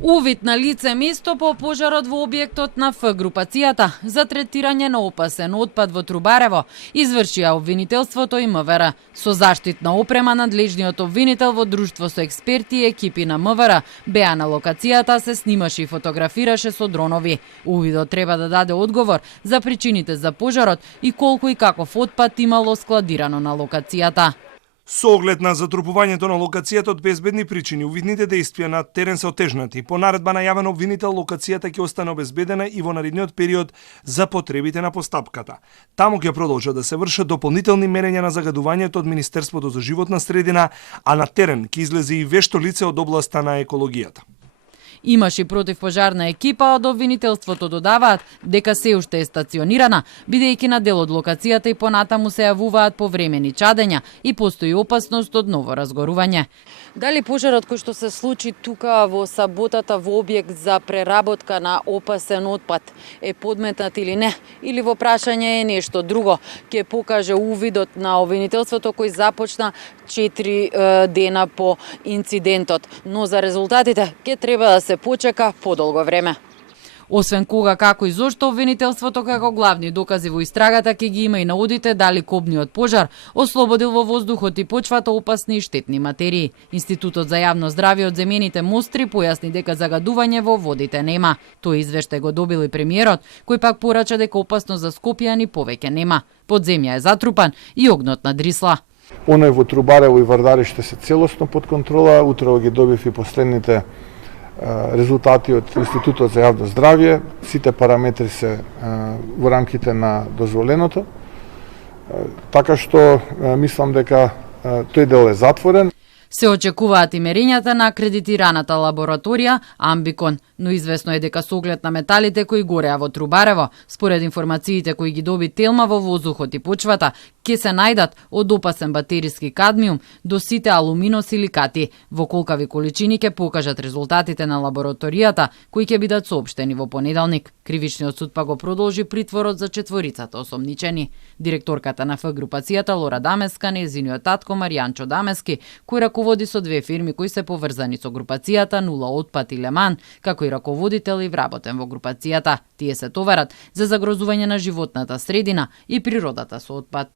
Увид на лице место по пожарот во објектот на Ф групацијата за третирање на опасен отпад во Трубарево извршија обвинителството и МВР. Со заштитна опрема надлежниот обвинител во друштво со експерти и екипи на МВР беа на локацијата, се снимаше и фотографираше со дронови. Увидот треба да даде одговор за причините за пожарот и колку и каков отпад имало складирано на локацијата. Со оглед на затрупувањето на локацијата од безбедни причини, увидните дејствија на терен се отежнати. По наредба најавен обвинител, локацијата ќе остане обезбедена и во наредниот период за потребите на постапката. Таму ќе продолжат да се вршат дополнителни мерења на загадувањето од Министерството за животна средина, а на терен ќе излезе и вешто лице од областа на екологијата. Имаше и противпожарна екипа, од обвинителството додаваат дека се уште е стационирана, бидејќи на дел од локацијата и понатаму се јавуваат повремени чадења и постои опасност од ново разгорување. Дали пожарот кој што се случи тука во саботата во објект за преработка на опасен отпад е подметнат или не, или во прашање е нешто друго, ќе покаже увидот на обвинителството кој започна 4 дена по инцидентот, но за резултатите ќе треба да се почека подолго време. Освен кога, како и зошто, обвинителството како главни докази во истрагата ќе ги има и наудите дали копниот пожар ослободил во воздухот и почвата опасни и штетни материи. Институтот за јавно здравје од земените мостри појасни дека загадување во водите нема. Тој извештај го добил и премиерот, кој пак порача дека опасност за Скопје ни повеќе нема. Подземја е затрупан и огнот надрисла. Оној во Трубарево и Вардариште се целосно под контрола. Утрово ги добив и последните резултати од Институтот за јавно здравје. Сите параметри се во рамките на дозволеното. Така што мислам дека тој дел е затворен. Се очекуваат и мерењата на акредитираната лабораторија Амбикон, но известно е дека со оглед на металите кои гореа во Трубарево, според информациите кои ги доби Телма во воздухот и почвата, ќе се најдат од опасен батериски кадмиум до сите алуминосиликати. Во колкави количини ќе покажат резултатите на лабораторијата, кои ќе бидат соопштени во понеделник. Кривичниот суд па го продолжи притворот за четворицата осомничени. Директорката на Ф групацијата Лора Дамеска, нејзиниот татко Маријанчо Дамески, кој раководи со две фирми кои се поврзани со групацијата Нула отпад и Леман, како и раководител и вработен во групацијата. Тие се товарат за загрозување на животната средина и природата со отпад.